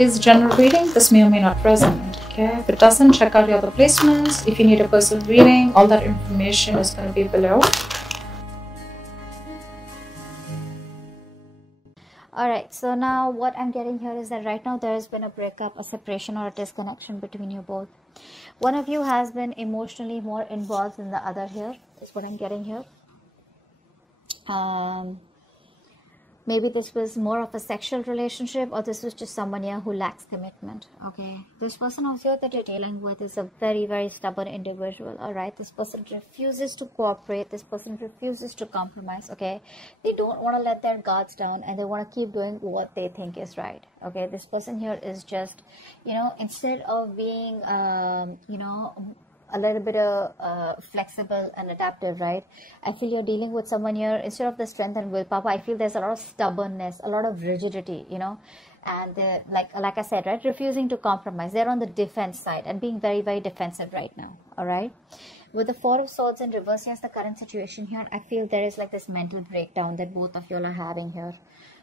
it is general reading, this may or may not resonate. Okay, if it doesn't, check out your other placements. If you need a personal reading, all that information is going to be below. Alright, so now what I'm getting here is that right now there has been a breakup, a separation, or a disconnection between you both. One of you has been emotionally more involved than the other here, is what I'm getting here. Maybe this was more of a sexual relationship, or this was just someone here who lacks commitment. Okay, this person out here that you're dealing with is a very, very stubborn individual. All right, this person refuses to cooperate. This person refuses to compromise. Okay, they don't want to let their guards down, and they want to keep doing what they think is right. Okay, this person here is just, you know, instead of being, you know, a little bit flexible and adaptive, right? I feel you're dealing with someone here, instead of the strength and willpower, I feel there's a lot of stubbornness, a lot of rigidity, you know, and like I said, right, refusing to compromise. They're on the defense side and being very, very defensive right now. All right, with the Four of Swords in reverse, here's the current situation here. I feel there is like this mental breakdown that both of you are having here,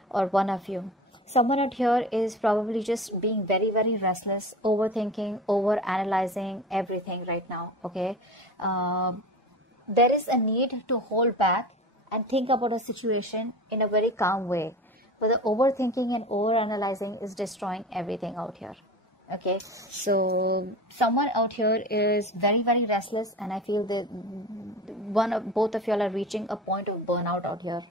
or one of you. Someone out here is probably just being very, very restless, overthinking, over analyzing everything right now. Okay, there is a need to hold back and think about a situation in a very calm way, but the overthinking and over analyzing is destroying everything out here. Okay, so someone out here is very, very restless, and I feel that both of you are reaching a point of burnout out here.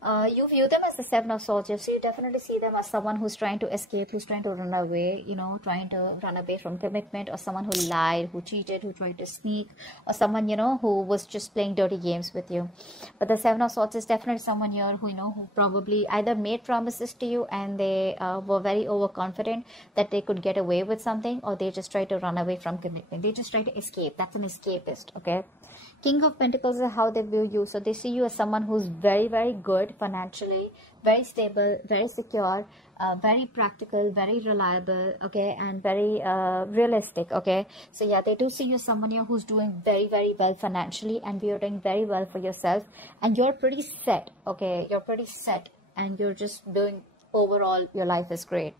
You view them as the Seven of Swords, so you definitely see them as someone who's trying to escape, who's trying to run away, you know, trying to run away from commitment, or someone who lied, who cheated, who tried to sneak, or someone, you know, who was just playing dirty games with you. But the Seven of Swords is definitely someone here who, you know, who probably either made promises to you and they were very overconfident that they could get away with something, or they just tried to run away from commitment. They just try to escape. That's an escapist. Okay, King of Pentacles is how they view you. So they see you as someone who's very, very good financially, very stable, very secure, very practical, very reliable, okay, and very realistic. Okay, so yeah, they do see you as someone here who's doing very, very well financially, and you're doing very well for yourself, and you're pretty set. Okay, you're pretty set, and you're just doing overall, your life is great.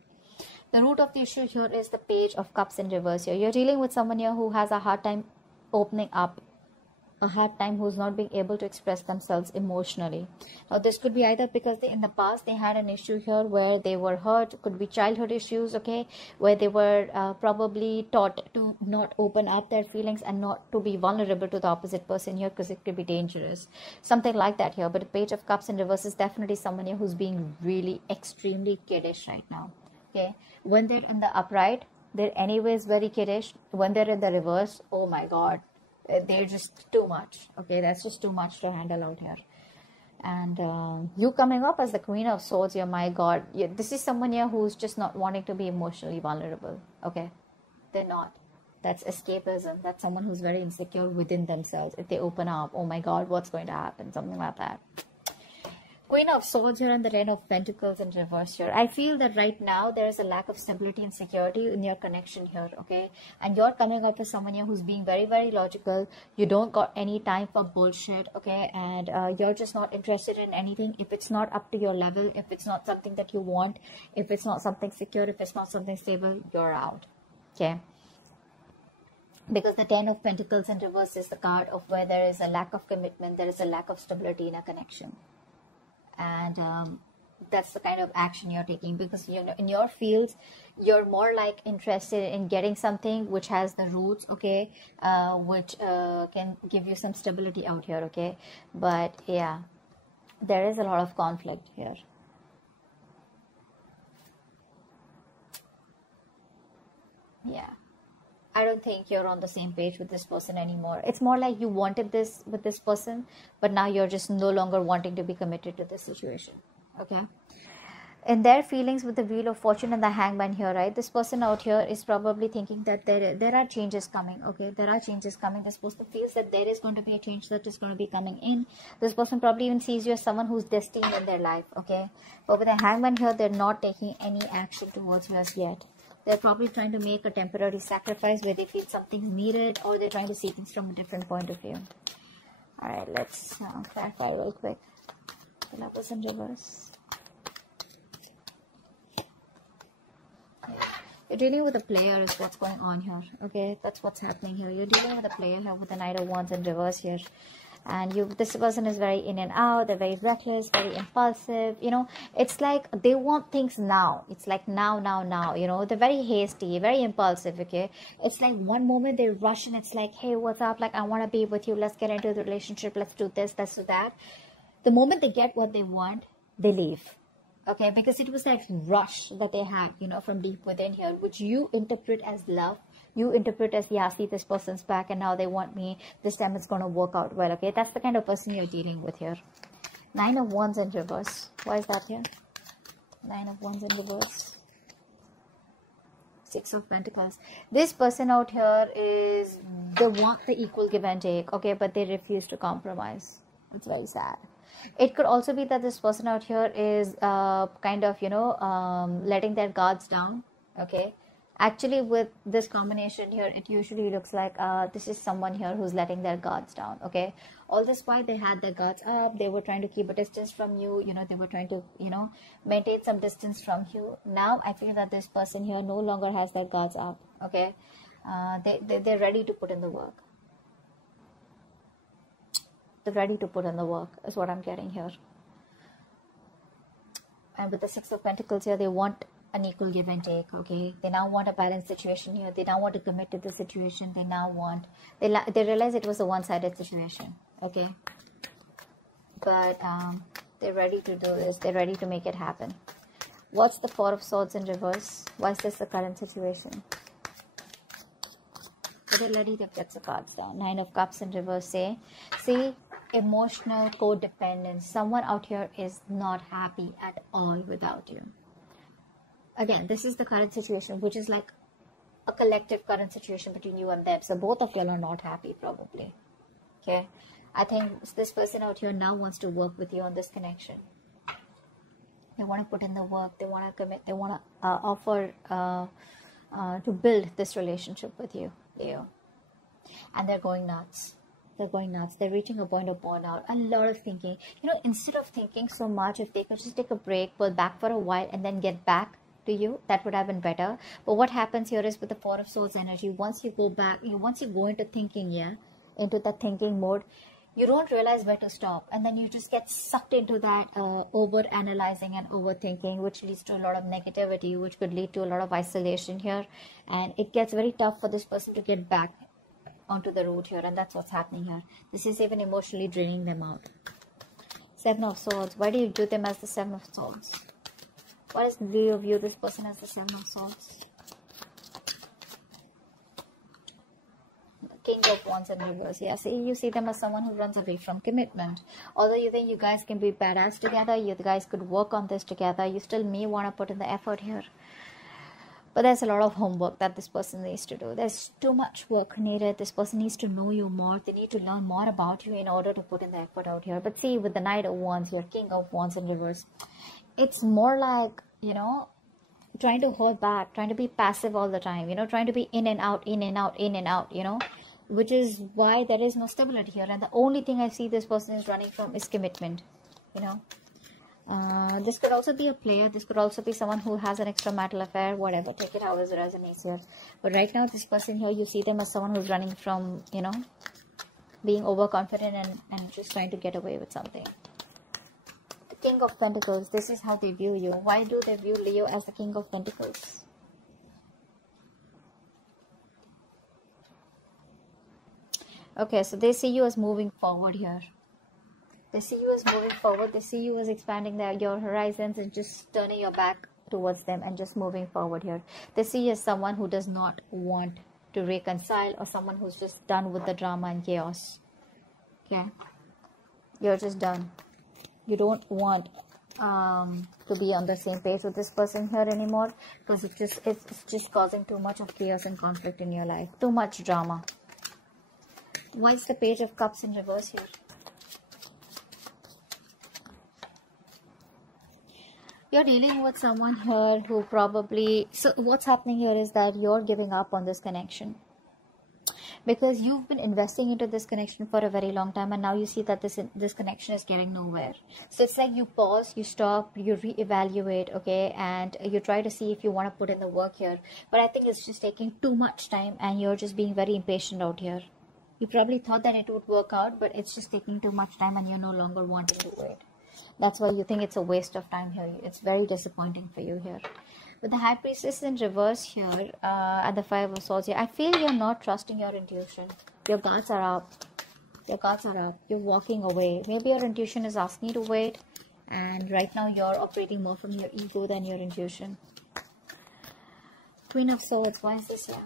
The root of the issue here is the Page of Cups in reverse here. You're dealing with someone here who has a hard time opening up, a hard time who's not being able to express themselves emotionally. Now this could be either because in the past they had an issue here where they were hurt, could be childhood issues, okay, where they were probably taught to not open up their feelings and not to be vulnerable to the opposite person here, because it could be dangerous, something like that here. But the Page of Cups in reverse is definitely someone here who's being really extremely kiddish right now. Okay, when they're in the upright, they're anyways very kiddish. When they're in the reverse, oh my god, they're just too much. Okay, that's just too much to handle out here. And you coming up as the Queen of Swords here, my god, this is someone here who's just not wanting to be emotionally vulnerable. Okay, they're not. That's escapism. That's someone who's very insecure within themselves. If they open up, oh my god, what's going to happen, something like that. Queen of Swords here and the Ten of Pentacles in reverse here. I feel that right now there is a lack of stability and security in your connection here, okay? And you're coming up with someone here who's being very, very logical. You don't got any time for bullshit, okay? And you're just not interested in anything. If it's not up to your level, if it's not something that you want, if it's not something secure, if it's not something stable, you're out, okay? Because the Ten of Pentacles in reverse is the card of where there is a lack of commitment, there is a lack of stability in a connection. And that's the kind of action you're taking, because you know in your fields you're more like interested in getting something which has the roots, okay, which can give you some stability out here, okay. But yeah, there is a lot of conflict here. Yeah, I don't think you're on the same page with this person anymore. It's more like you wanted this with this person, but now you're just no longer wanting to be committed to this situation, okay? In their feelings with the Wheel of Fortune and the Hangman here, right? This person out here is probably thinking that there are changes coming, okay? There are changes coming. This person feels that there is going to be a change that is going to be coming in. This person probably even sees you as someone who's destined in their life, okay? But with the Hangman here, they're not taking any action towards you as yet. They're probably trying to make a temporary sacrifice where they feel something's needed, or they're trying to see things from a different point of view. Alright, let's clarify real quick. The Lovers in reverse. You're dealing with a player is what's going on here. Okay, that's what's happening here. You're dealing with a player here with the Knight of Wands in reverse here. And this person is very in and out. They're very reckless, very impulsive. You know, it's like they want things now. It's like now. You know, they're very hasty, very impulsive. Okay, it's like one moment they rush and it's like, hey, what's up? Like, I want to be with you. Let's get into the relationship. Let's do this. Let's do that. The moment they get what they want, they leave. Okay, because it was like rush that they had, you know, from deep within here, which you interpret as love. You interpret as, yeah, see, this person's back and now they want me. This time it's going to work out well. Okay, that's the kind of person you're dealing with here. Nine of Wands in reverse. Why is that here? Nine of Wands in reverse. Six of Pentacles. This person out here is, they want the equal give and take. Okay, but they refuse to compromise. It's very sad. It could also be that this person out here is kind of, you know, letting their guards down. Okay. Actually, with this combination here, it usually looks like this is someone here who's letting their guards down. Okay. All this while they had their guards up, they were trying to keep a distance from you. You know, they were trying to, you know, maintain some distance from you. Now, I feel that this person here no longer has their guards up. Okay. They're ready to put in the work. Ready to put in the work is what I'm getting here. And with the Six of Pentacles here, they want an equal give and take. Okay, they now want a balanced situation here. They now want to commit to the situation. They now want, they realize it was a one-sided situation. Okay, but they're ready to do this. They're ready to make it happen. What's the Four of Swords in reverse? Why is this the current situation? They're ready to get the cards down. Nine of Cups in reverse. See, emotional codependence. Someone out here is not happy at all without you. Again, this is the current situation, which is like a collective current situation between you and them. So both of y'all are not happy, probably. Okay, I think this person out here now wants to work with you on this connection. They want to put in the work. They want to commit. They want to offer to build this relationship with you. And they're going nuts. They're reaching a point of burnout. A lot of thinking. You know, instead of thinking so much, if they could just take a break, pull back for a while, and then get back to you, that would have been better. But what happens here is with the Four of Swords energy, once you go back, once you go into thinking, into that thinking mode, you don't realize where to stop, and then you just get sucked into that over analyzing and overthinking, which leads to a lot of negativity, which could lead to a lot of isolation here, and it gets very tough for this person to get back onto the road here, and that's what's happening here. This is even emotionally draining them out. Seven of Swords. Why do you view them as the Seven of Swords? Why do you view this person as the Seven of Swords? King of Wands in reverse. Yeah, see, you see them as someone who runs away from commitment. Although you think you guys can be badass together, you guys could work on this together, you still may want to put in the effort here. But there's a lot of homework that this person needs to do. There's too much work needed. This person needs to know you more. They need to learn more about you in order to put in the effort out here. But see, with the Knight of Wands, your King of Wands in reverse, it's more like, you know, trying to hold back, trying to be passive all the time, you know, trying to be in and out, in and out, in and out, you know, which is why there is no stability here. And the only thing I see this person is running from is commitment, you know. This could also be a player. This could also be someone who has an extramarital affair, whatever. Take it however it resonates here. But right now, this person here, you see them as someone who's running from, you know, being overconfident and just trying to get away with something. The King of Pentacles, this is how they view you. Why do they view Leo as the King of Pentacles? Okay, so they see you as moving forward here. They see you as moving forward. They see you as expanding your horizons and just turning your back towards them and just moving forward here. They see you as someone who does not want to reconcile, or someone who's just done with the drama and chaos. Okay? You're just done. You don't want to be on the same page with this person here anymore, because it's just causing too much of chaos and conflict in your life. Too much drama. Why is the Page of Cups in reverse here? You're dealing with someone here who probably... So what's happening here is that you're giving up on this connection. because you've been investing into this connection for a very long time, and now you see that this connection is getting nowhere. So it's like you pause, you stop, you reevaluate, okay, and you try to see if you want to put in the work here. But I think it's just taking too much time, and you're just being very impatient out here. You probably thought that it would work out, but it's just taking too much time, and you're no longer wanting to wait. That's why you think it's a waste of time here. It's very disappointing for you here. With the High Priestess in reverse here, and the Five of Swords here, I feel you're not trusting your intuition. Your guards are up. Your guards are up. You're walking away. Maybe your intuition is asking you to wait, and right now you're operating more from your ego than your intuition. Queen of Swords, why is this here?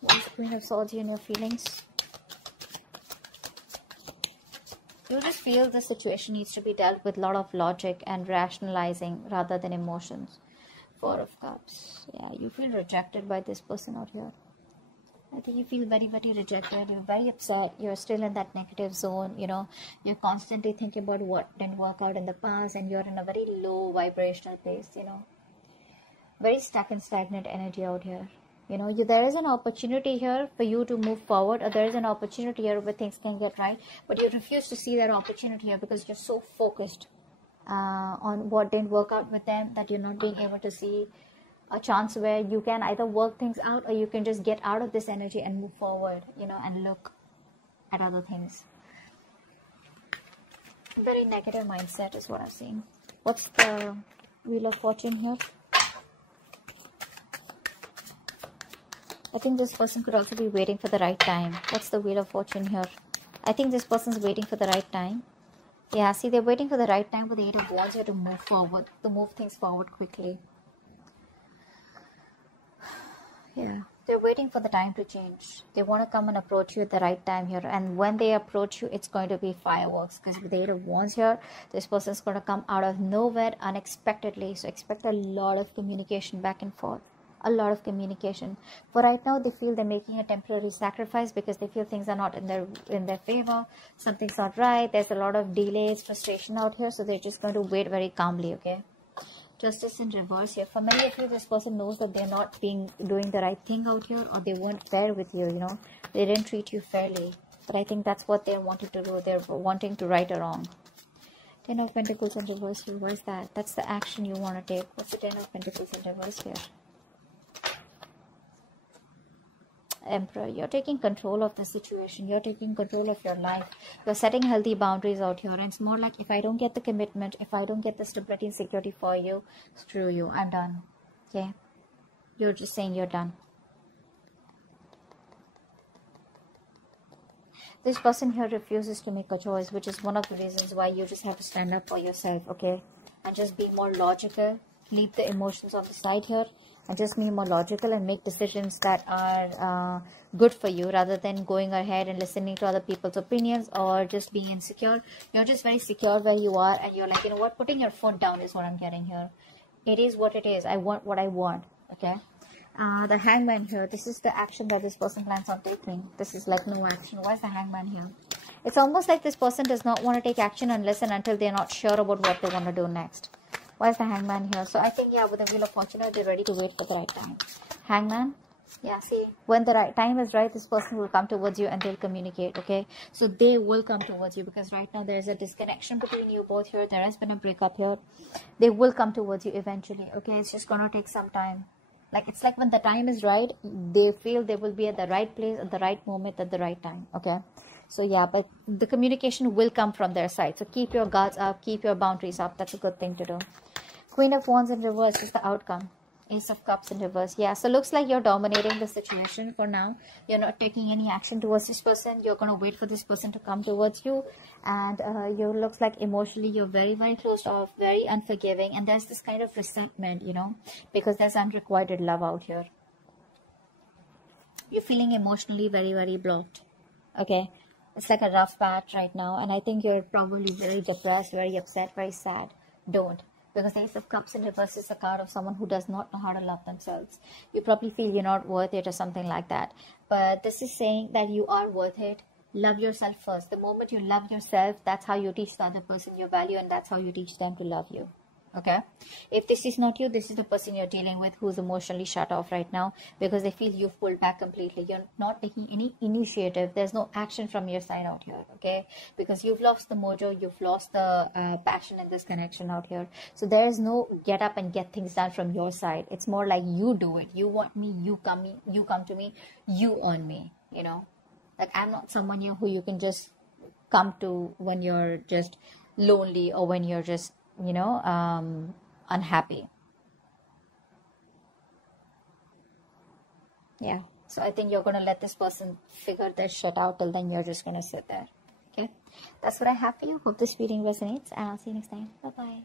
What is Queen of Swords here in your feelings? You just feel the situation needs to be dealt with a lot of logic and rationalizing rather than emotions. Four of Cups. Yeah, you feel rejected by this person out here. I think you feel very, very rejected. You're very upset. You're still in that negative zone. You know, you're constantly thinking about what didn't work out in the past, and you're in a very low vibrational place, you know. Very stuck and stagnant energy out here. You know, there is an opportunity here for you to move forward, or there is an opportunity here where things can get right, but you refuse to see that opportunity here because you're so focused on what didn't work out with them that you're not being able to see a chance where you can either work things out, or you can just get out of this energy and move forward, you know, and look at other things. Very negative mindset is what I'm seeing. What's the Wheel of Fortune here? I think this person could also be waiting for the right time. What's the Wheel of Fortune here? I think this person's waiting for the right time. Yeah, see, they're waiting for the right time, but the Eight of Wands here to move forward, to move things forward quickly. Yeah, they're waiting for the time to change. They want to come and approach you at the right time here. And when they approach you, it's going to be fireworks. Because with the Eight of Wands here, this person's going to come out of nowhere unexpectedly. So expect a lot of communication back and forth. A lot of communication. For right now, they feel they're making a temporary sacrifice because they feel things are not in their favor. Something's not right. There's a lot of delays, frustration out here. So they're just going to wait very calmly, okay? Justice in reverse here. For many of you, this person knows that they're not doing the right thing out here, or they weren't fair with you, you know. They didn't treat you fairly. But I think that's what they're wanting to do. They're wanting to right a wrong. Ten of Pentacles in reverse here. What is that? That's the action you want to take. What's the Ten of Pentacles in reverse here? Emperor, you're taking control of the situation. You're taking control of your life. You're setting healthy boundaries out here. And it's more like, if I don't get the commitment, if I don't get the stability and security for you, screw you. I'm done. Okay? You're just saying you're done. This person here refuses to make a choice, which is one of the reasons why you just have to stand up for yourself, okay? And just be more logical. Leave the emotions on the side here. And just be more logical and make decisions that are good for you, rather than going ahead and listening to other people's opinions or just being insecure. You're just very secure where you are, and you're like, you know what, putting your foot down is what I'm getting here. It is what it is. I want what I want, okay? The Hangman here, this is the action that this person plans on taking. This is like no action. Why is the Hangman here? It's almost like this person does not want to take action unless and until they're not sure about what they want to do next. Why is the Hangman here? So I think, yeah, with the Wheel of Fortune, they're ready to wait for the right time. Hangman, yeah, see, when the right time is right, this person will come towards you and they'll communicate, okay? So they will come towards you, because right now there is a disconnection between you both here. There has been a breakup here. They will come towards you eventually, okay? It's just going to take some time. Like, it's like when the time is right, they feel they will be at the right place at the right moment at the right time, okay? So yeah, but the communication will come from their side. So keep your guards up, keep your boundaries up. That's a good thing to do. Queen of Wands in reverse is the outcome. Ace of Cups in reverse. Yeah, so looks like you're dominating the situation for now. You're not taking any action towards this person. You're going to wait for this person to come towards you. And you looks like emotionally you're very, very closed off, very unforgiving. And there's this kind of resentment, you know, because there's unrequited love out here. You're feeling emotionally very, very blocked. Okay. It's like a rough patch right now. And I think you're probably very depressed, very upset, very sad. Don't. Because the Ace of Cups in reverse is a card of someone who does not know how to love themselves. You probably feel you're not worth it or something like that. But this is saying that you are worth it. Love yourself first. The moment you love yourself, that's how you teach the other person your value, and that's how you teach them to love you. Okay, if this is not you, this is the person you're dealing with who's emotionally shut off right now because they feel you've pulled back completely. You're not taking any initiative. There's no action from your side out here. Okay, because you've lost the mojo, you've lost the passion in this connection out here. So there's no get up and get things done from your side. It's more like you do it. You want me, you come to me, you on me. You know, like I'm not someone who you can just come to when you're just lonely or when you're just unhappy. Yeah, so I think you're gonna let this person figure their shit out. Till then you're just gonna sit there. Okay, that's what I have for you. Hope this reading resonates, and I'll see you next time. Bye bye.